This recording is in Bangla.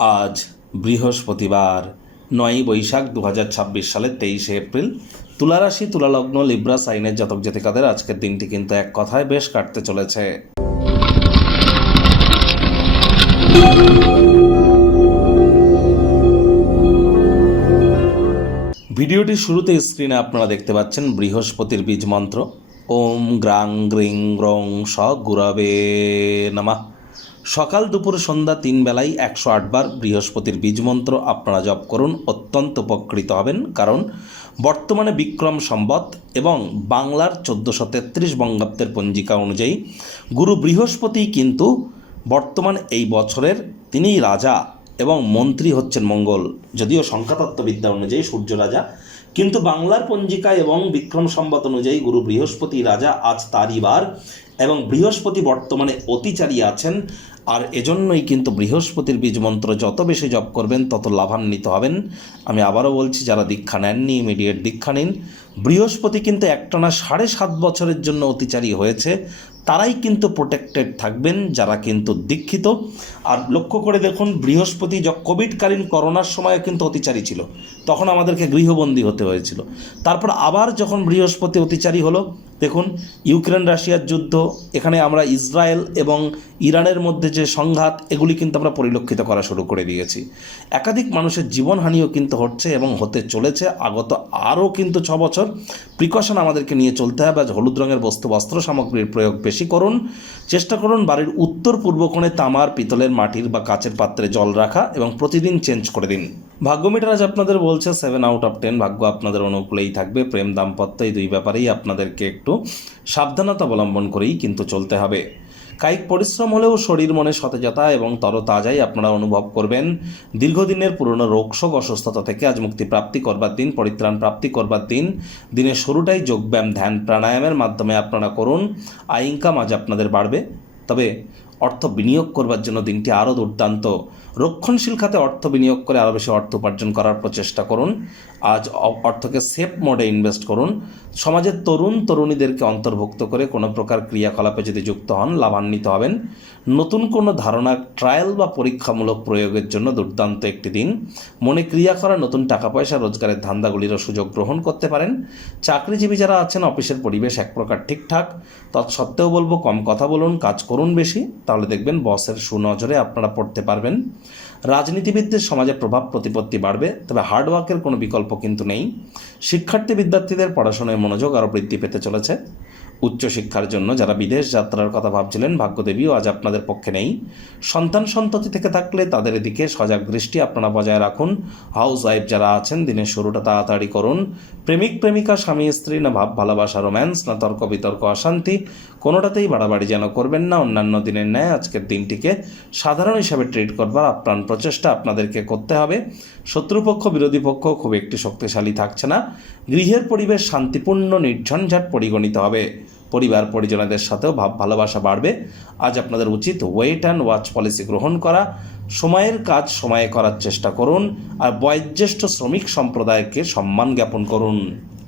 আজ বৃহস্পতিবার ৯ই বৈশাখ ২০২৬ সালের ২৩শে এপ্রিল। তুলারাশি, তুলালগ্ন, লিব্রা সাইনের জাতক জাতিকাদের আজকের দিনটি কিন্তু এক কথায় বেশ কাটতে চলেছে। ভিডিওটির শুরুতে স্ক্রিনে আপনারা দেখতে পাচ্ছেন বৃহস্পতির বীজ মন্ত্র। ওম গ্রাং গ্রিং গ্রং স গুরবে নমঃ। সকাল দুপুর সন্ধ্যা ৩ বেলায় ১০৮ বার বৃহস্পতির বীজ মন্ত্র আপনারা জপ করুন, অত্যন্ত উপকৃত হবেন। কারণ বর্তমানে বিক্রম সম্বত এবং বাংলার ১৪৩৩ বঙ্গাব্দের পঞ্জিকা অনুযায়ী গুরু বৃহস্পতি কিন্তু বর্তমান এই বছরের তিনিই রাজা এবং মন্ত্রী হচ্ছেন মঙ্গল। যদিও সংখ্যাতত্ত্ববিদ্যা অনুযায়ী সূর্য রাজা, কিন্তু বাংলার পঞ্জিকা এবং বিক্রম সম্বত অনুযায়ী গুরু বৃহস্পতি রাজা, আজ তারই বার এবং বৃহস্পতি বর্তমানে অতিচারী আছেন। আর এজন্যই কিন্তু বৃহস্পতির বীজ মন্ত্র যত বেশি জপ করবেন তত লাভান্বিত হবেন। আমি আবারও বলছি, যারা দীক্ষা নেননি ইমিডিয়েট দীক্ষা নিন। বৃহস্পতি কিন্তু একটানা ৭.৫ বছরের জন্য অতিচারী হয়েছে, তারাই কিন্তু প্রোটেক্টেড থাকবেন যারা কিন্তু দীক্ষিত। আর লক্ষ্য করে দেখুন, বৃহস্পতি কোভিডকালীন করোনার সময় কিন্তু অতিচারী ছিল, তখন আমাদেরকে গৃহবন্দী হতে হয়েছিল। তারপর আবার যখন বৃহস্পতি অতিচারী হলো, দেখুন ইউক্রেন রাশিয়ার যুদ্ধ, এখানে আমরা ইসরায়েল এবং ইরানের মধ্যে যে সংঘাত, এগুলি কিন্তু আমরা পরিলক্ষিত করা শুরু করে দিয়েছি। একাধিক মানুষের জীবনহানিও কিন্তু হচ্ছে এবং হতে চলেছে আগত আরও কিন্তু ৬ বছর। প্রিকশন আমাদেরকে নিয়ে চলতে হবে। আজ হলুদ রঙের বস্ত্র সামগ্রীর প্রয়োগ বেশি করুন। চেষ্টা করুন বাড়ির উত্তর পূর্ব কোণে তামার, পিতলের, মাটির বা কাচের পাত্রে জল রাখা এবং প্রতিদিন চেঞ্জ করে দিন। ভাগ্য মিটার আজ আপনাদের বলছে 7/10। ভাগ্য আপনাদের অনুকূলেই থাকবে। প্রেম, দাম্পত্য এই দুই ব্যাপারেই আপনাদেরকে একটু সাবধানতা অবলম্বন করেই কিন্তু চলতে হবে। কায়িক পরিশ্রম হলেও শরীর মনে সতেজতা এবং তরতাজাই আপনারা অনুভব করবেন। দীর্ঘদিনের পুরনো রোগশোক, অসুস্থতা থেকে আজ মুক্তি প্রাপ্তি করবার দিন, পরিত্রাণ প্রাপ্তি করবার দিন। দিনের শুরুটাই যোগব্যায়াম, ধ্যান, প্রাণায়ামের মাধ্যমে আপনারা করুন। আয় ইনকাম আজ আপনাদের বাড়বে। তবে অর্থ বিনিয়োগ করবার জন্য দিনটি আরও দুর্দান্ত। রক্ষণশীল খাতে অর্থ বিনিয়োগ করে আরও বেশি অর্থ উপার্জন করার প্রচেষ্টা করুন। আজ অর্থকে সেফ মোডে ইনভেস্ট করুন। সমাজের তরুণ তরুণীদেরকে অন্তর্ভুক্ত করে কোনো প্রকার ক্রিয়াকলাপে যদি যুক্ত হন, লাভান্বিত হবেন। নতুন কোনো ধারণা ট্রায়াল বা পরীক্ষামূলক প্রয়োগের জন্য দুর্দান্ত একটি দিন। মনে ক্রিয়া করা নতুন টাকা পয়সা রোজগারের ধান্দাগুলিরও সুযোগ গ্রহণ করতে পারেন। চাকরিজীবী যারা আছেন, অফিসের পরিবেশ এক প্রকার ঠিকঠাক। তৎসত্ত্বেও বলবো, কম কথা বলুন, কাজ করুন বেশি, তাহলে দেখবেন বসের সুনজরে আপনারা পড়তে পারবেন। রাজনীতিবিদদের সমাজে প্রভাব প্রতিপত্তি বাড়বে, তবে হার্ডওয়ার্কের কোনো বিকল্প কিন্তু নেই। শিক্ষার্থী বিদ্যার্থীদের পড়াশোনায় মনোযোগ আরও বৃদ্ধি পেতে চলেছে। উচ্চশিক্ষার জন্য যারা বিদেশ যাত্রার কথা ভাবছিলেন, ভাগ্যদেবীও আজ আপনাদের পক্ষে নেই। সন্তান সন্ততি থেকে থাকলে তাদের দিকে সজাগ দৃষ্টি আপনারা বজায় রাখুন। হাউস ওয়াইফ যারা আছেন, দিনের শুরুটা তাড়াতাড়ি করুন। প্রেমিক প্রেমিকা, স্বামী স্ত্রী, না ভাব ভালোবাসা রোম্যান্স, না তর্ক বিতর্ক অশান্তি, কোনোটাতেই বাড়াবাড়ি যেন করবেন না। অন্যান্য দিনের ন্যায় আজকের দিনটিকে সাধারণ হিসাবে ট্রিট করবার আপ্রাণ প্রচেষ্টা আপনাদেরকে করতে হবে। শত্রুপক্ষ, বিরোধী পক্ষ খুব একটি শক্তিশালী থাকছে না। গৃহের পরিবেশ শান্তিপূর্ণ, নির্ঝঞ্ঝাট পরিগণিত হবে। পরিবার পরিজনদের সাথেও ভাব ভালোবাসা বাড়বে। আজ আপনাদের উচিত ওয়েট অ্যান্ড ওয়াচ পলিসি গ্রহণ করা। সময়ের কাজ সময়ে করার চেষ্টা করুন আর বয়োজ্যেষ্ঠ শ্রমিক সম্প্রদায়কে সম্মান জ্ঞাপন করুন।